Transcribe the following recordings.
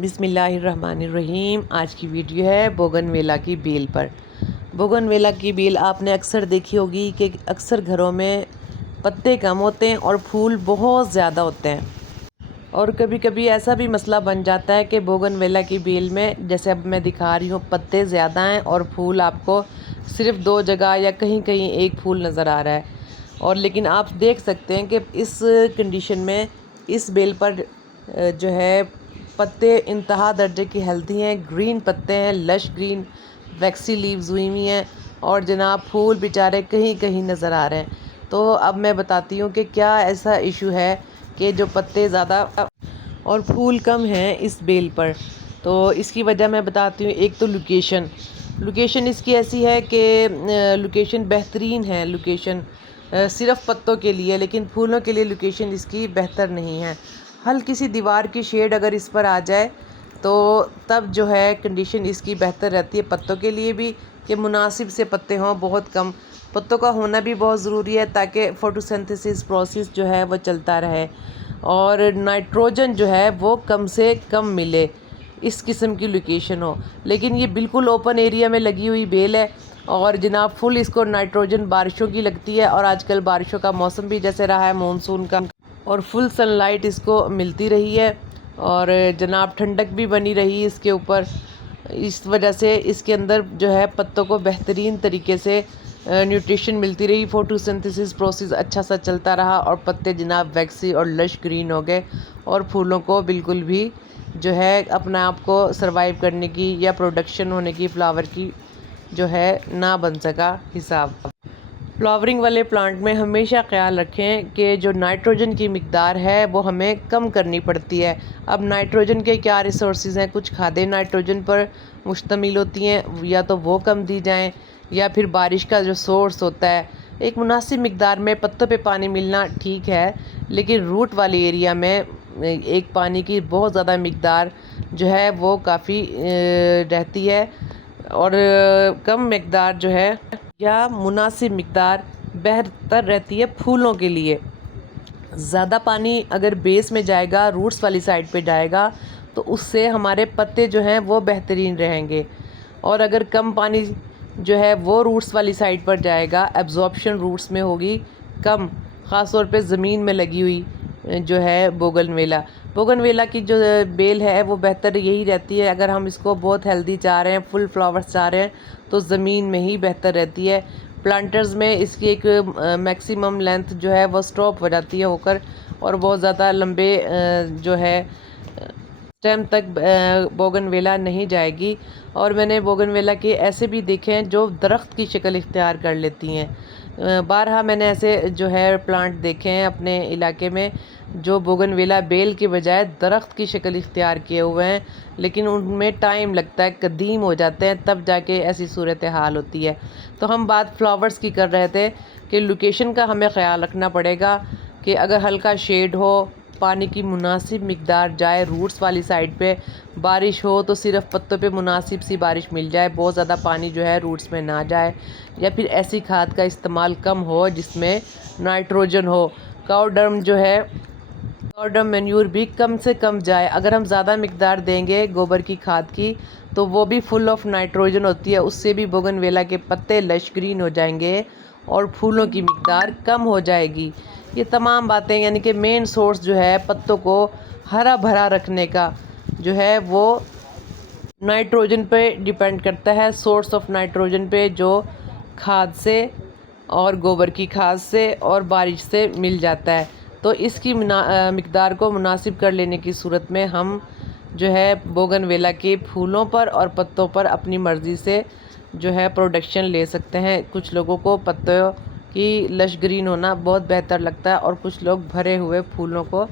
بسم اللہ الرحمن الرحیم۔ آج کی ویڈیو ہے بوگن ویلا کی بیل پر۔ بوگن ویلا کی بیل آپ نے اکثر دیکھی ہوگی کہ اکثر گھروں میں پتے کم ہوتے ہیں اور پھول بہت زیادہ ہوتے ہیں، اور کبھی کبھی ایسا بھی مسئلہ بن جاتا ہے کہ بوگن ویلا کی بیل میں، جیسے اب میں دکھا رہی ہوں، پتے زیادہ ہیں اور پھول آپ کو صرف 2 جگہ یا کہیں کہیں ایک پھول نظر آ رہا ہے، اور لیکن آپ دیکھ سکتے ہیں کہ اس کنڈیشن میں اس بیل پر جو ہے پتے انتہا درجے کی ہیلدی ہیں، گرین پتے ہیں، لش گرین ویکسی لیوز ہوئی ہوئی ہیں، اور جناب پھول بیچارے کہیں کہیں نظر آ رہے ہیں۔ تو اب میں بتاتی ہوں کہ کیا ایسا ایشو ہے کہ جو پتے زیادہ اور پھول کم ہیں اس بیل پر۔ تو اس کی وجہ میں بتاتی ہوں۔ ایک تو لوکیشن اس کی ایسی ہے کہ لوکیشن بہترین ہے، لوکیشن صرف پتوں کے لیے، لیکن پھولوں کے لیے لوکیشن اس کی بہتر نہیں ہے۔ ہلکی سی دیوار کی شیڈ اگر اس پر آ جائے تو تب جو ہے کنڈیشن اس کی بہتر رہتی ہے، پتوں کے لیے بھی، کہ مناسب سے پتے ہوں، بہت کم پتوں کا ہونا بھی بہت ضروری ہے تاکہ فوٹوسنتھسس پروسیس جو ہے وہ چلتا رہے، اور نائٹروجن جو ہے وہ کم سے کم ملے، اس قسم کی لوکیشن ہو۔ لیکن یہ بالکل اوپن ایریا میں لگی ہوئی بیل ہے، اور جناب فل اس کو نائٹروجن بارشوں کی لگتی ہے، اور آج کل بارشوں کا موسم بھی جیسے رہا ہے مونسون کا، اور فل سن لائٹ اس کو ملتی رہی ہے، اور جناب ٹھنڈک بھی بنی رہی اس کے اوپر۔ اس وجہ سے اس کے اندر جو ہے پتوں کو بہترین طریقے سے نیوٹریشن ملتی رہی، فوٹوسنتھسس پروسیس اچھا سا چلتا رہا، اور پتے جناب ویکسی اور لش گرین ہو گئے، اور پھولوں کو بالکل بھی جو ہے اپنا آپ کو سروائیو کرنے کی یا پروڈکشن ہونے کی فلاور کی جو ہے نہ بن سکا حساب۔ فلاورنگ والے پلانٹ میں ہمیشہ خیال رکھیں کہ جو نائٹروجن کی مقدار ہے وہ ہمیں کم کرنی پڑتی ہے۔ اب نائٹروجن کے کیا ریسورسز ہیں؟ کچھ کھادیں نائٹروجن پر مشتمل ہوتی ہیں، یا تو وہ کم دی جائیں، یا پھر بارش کا جو سورس ہوتا ہے، ایک مناسب مقدار میں پتوں پہ پانی ملنا ٹھیک ہے، لیکن روٹ والی ایریا میں ایک پانی کی بہت زیادہ مقدار جو ہے وہ کافی رہتی ہے، اور کم مقدار جو ہے یا مناسب مقدار بہتر رہتی ہے پھولوں کے لیے۔ زیادہ پانی اگر بیس میں جائے گا، روٹس والی سائڈ پہ جائے گا، تو اس سے ہمارے پتے جو ہیں وہ بہترین رہیں گے، اور اگر کم پانی جو ہے وہ روٹس والی سائڈ پر جائے گا، ایبزارپشن روٹس میں ہوگی کم، خاص طور پہ زمین میں لگی ہوئی جو ہے بوگن ویلا کی جو بیل ہے وہ بہتر یہی رہتی ہے۔ اگر ہم اس کو بہت ہیلدی چاہ رہے ہیں، فل فلاورز چاہ رہے ہیں، تو زمین میں ہی بہتر رہتی ہے۔ پلانٹرز میں اس کی ایک میکسیمم لینتھ جو ہے وہ سٹاپ ہو جاتی ہے ہو کر، اور بہت زیادہ لمبے جو ہے سٹیم تک بوگن ویلا نہیں جائے گی، اور میں نے بوگن ویلا کے ایسے بھی دیکھے ہیں جو درخت کی شکل اختیار کر لیتی ہیں۔ بارہا میں نے ایسے جو ہے پلانٹ دیکھے ہیں اپنے علاقے میں جو بوگن ویلا بیل کے بجائے درخت کی شکل اختیار کیے ہوئے ہیں، لیکن ان میں ٹائم لگتا ہے، قدیم ہو جاتے ہیں، تب جا کے ایسی صورتحال ہوتی ہے۔ تو ہم بات فلاورز کی کر رہے تھے کہ لوکیشن کا ہمیں خیال رکھنا پڑے گا کہ اگر ہلکا شیڈ ہو، پانی کی مناسب مقدار جائے، روٹس والی سائڈ پہ بارش ہو تو صرف پتوں پہ مناسب سی بارش مل جائے، بہت زیادہ پانی جو ہے روٹس میں نہ جائے، یا پھر ایسی کھاد کا استعمال کم ہو جس میں نائٹروجن ہو۔ کاؤ ڈرم مینیور بھی کم سے کم جائے۔ اگر ہم زیادہ مقدار دیں گے گوبر کی کھاد کی تو وہ بھی فل آف نائٹروجن ہوتی ہے، اس سے بھی بوگن ویلا کے پتے لش گرین ہو جائیں گے اور پھولوں کی مقدار کم ہو جائے گی۔ یہ تمام باتیں یعنی کہ مین سورس جو ہے پتوں کو ہرا بھرا رکھنے کا جو ہے وہ نائٹروجن پہ ڈیپینڈ کرتا ہے، سورس آف نائٹروجن پہ جو کھاد سے اور گوبر کی کھاد سے اور بارش سے مل جاتا ہے۔ تو اس کی مقدار کو مناسب کر لینے کی صورت میں ہم جو ہے بوگن ویلا کے پھولوں پر اور پتوں پر اپنی مرضی سے جو ہے پروڈکشن لے سکتے ہیں۔ کچھ لوگوں کو پتوں کی لش گرین ہونا بہت بہتر لگتا ہے، اور کچھ لوگ بھرے ہوئے پھولوں کو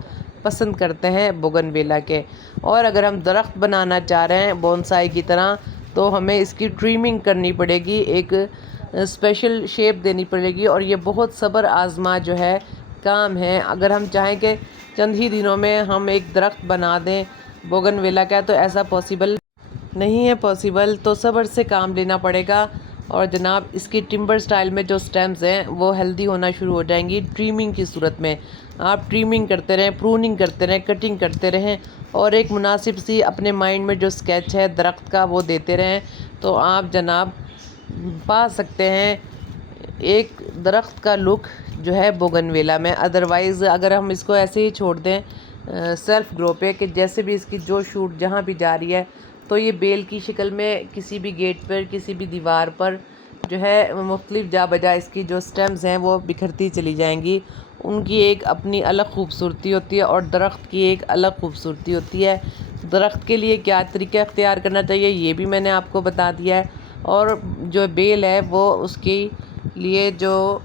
پسند کرتے ہیں بوگن ویلا کے۔ اور اگر ہم درخت بنانا چاہ رہے ہیں بونسائی کی طرح، تو ہمیں اس کی ٹریمنگ کرنی پڑے گی، ایک اسپیشل شیپ دینی پڑے گی، اور یہ بہت صبر آزما جو ہے کام ہے۔ اگر ہم چاہیں کہ چند ہی دنوں میں ہم ایک درخت بنا دیں بوگن ویلا کا، تو ایسا پاسبل نہیں ہے، تو صبر سے کام لینا پڑے گا، اور جناب اس کی ٹمبر سٹائل میں جو سٹیمز ہیں وہ ہیلدی ہونا شروع ہو جائیں گی ٹریمنگ کی صورت میں۔ آپ ٹریمنگ کرتے رہیں، پروننگ کرتے رہیں، کٹنگ کرتے رہیں اور ایک مناسب سی اپنے مائنڈ میں جو سکیچ ہے درخت کا وہ دیتے رہیں تو آپ جناب پا سکتے ہیں ایک درخت کا لک جو ہے بوگن ویلا میں۔ ادروائز اگر ہم اس کو ایسے ہی چھوڑ دیں سیلف گرو پہ کہ جیسے بھی اس کی جو شوٹ جہاں بھی جا رہی ہے تو یہ بیل کی شکل میں کسی بھی گیٹ پر، کسی بھی دیوار پر جو ہے مختلف جا بجا اس کی جو سٹیمز ہیں وہ بکھرتی چلی جائیں گی۔ ان کی ایک اپنی الگ خوبصورتی ہوتی ہے اور درخت کی ایک الگ خوبصورتی ہوتی ہے۔ درخت کے لیے کیا طریقہ اختیار کرنا چاہیے یہ بھی میں نے آپ کو بتا دیا ہے، اور جو بیل ہے وہ اس کے لیے جو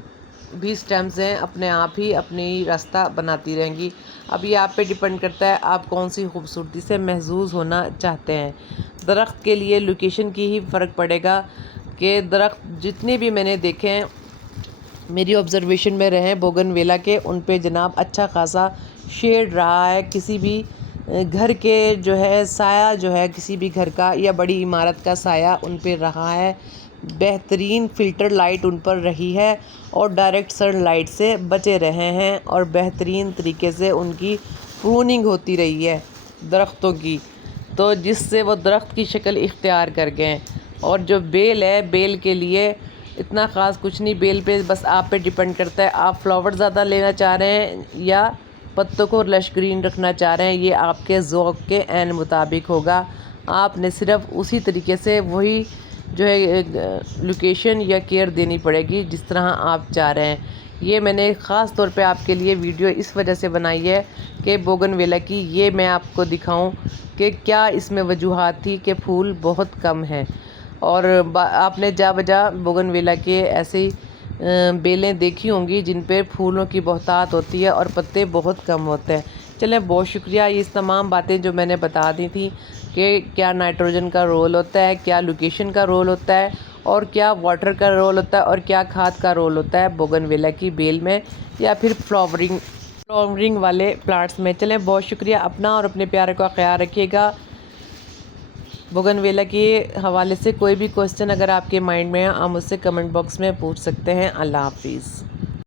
بھی سٹیمز ہیں اپنے آپ ہی اپنی راستہ بناتی رہیں گی۔ اب یہ آپ پہ ڈیپینڈ کرتا ہے آپ کون سی خوبصورتی سے محظوظ ہونا چاہتے ہیں۔ درخت کے لیے لوکیشن کی ہی فرق پڑے گا کہ درخت جتنے بھی میں نے دیکھے ہیں میری آبزرویشن میں رہے بوگن ویلا کے، ان پہ جناب اچھا خاصا شیڈ رہا ہے۔ کسی بھی گھر کے جو ہے سایہ جو ہے کسی بھی گھر کا یا بڑی عمارت کا سایہ ان پہ رہا ہے، بہترین فلٹر لائٹ ان پر رہی ہے اور ڈائریکٹ سن لائٹ سے بچے رہے ہیں اور بہترین طریقے سے ان کی پروننگ ہوتی رہی ہے درختوں کی، تو جس سے وہ درخت کی شکل اختیار کر گئے۔ اور جو بیل ہے بیل کے لیے اتنا خاص کچھ نہیں، بیل پہ بس آپ پہ ڈیپینڈ کرتا ہے آپ فلاور زیادہ لینا چاہ رہے ہیں یا پتوں کو لش گرین رکھنا چاہ رہے ہیں، یہ آپ کے ذوق کے عین مطابق ہوگا۔ آپ نے صرف اسی طریقے سے وہی جو ہے لوکیشن یا کیئر دینی پڑے گی جس طرح آپ چاہ رہے ہیں۔ یہ میں نے خاص طور پہ آپ کے لیے ویڈیو اس وجہ سے بنائی ہے کہ بوگن ویلا کی یہ میں آپ کو دکھاؤں کہ کیا اس میں وجوہات تھی کہ پھول بہت کم ہیں، اور آپ نے جا بجا بوگن ویلا کے ایسی بیلیں دیکھی ہوں گی جن پہ پھولوں کی بہتات ہوتی ہے اور پتے بہت کم ہوتے ہیں۔ چلیں بہت شکریہ، یہ اس تمام باتیں جو میں نے بتا دی تھیں کہ کیا نائٹروجن کا رول ہوتا ہے، کیا لوکیشن کا رول ہوتا ہے اور کیا واٹر کا رول ہوتا ہے اور کیا کھاد کا رول ہوتا ہے بوگن ویلا کی بیل میں یا پھر فلاورنگ والے پلانٹس میں۔ چلیں بہت شکریہ، اپنا اور اپنے پیارے کا خیال رکھیے گا۔ بوگن ویلا کے حوالے سے کوئی بھی کوسچن اگر آپ کے مائنڈ میں ہے آپ مجھ سے کمنٹ باکس میں پوچھ سکتے ہیں۔ اللہ حافظ۔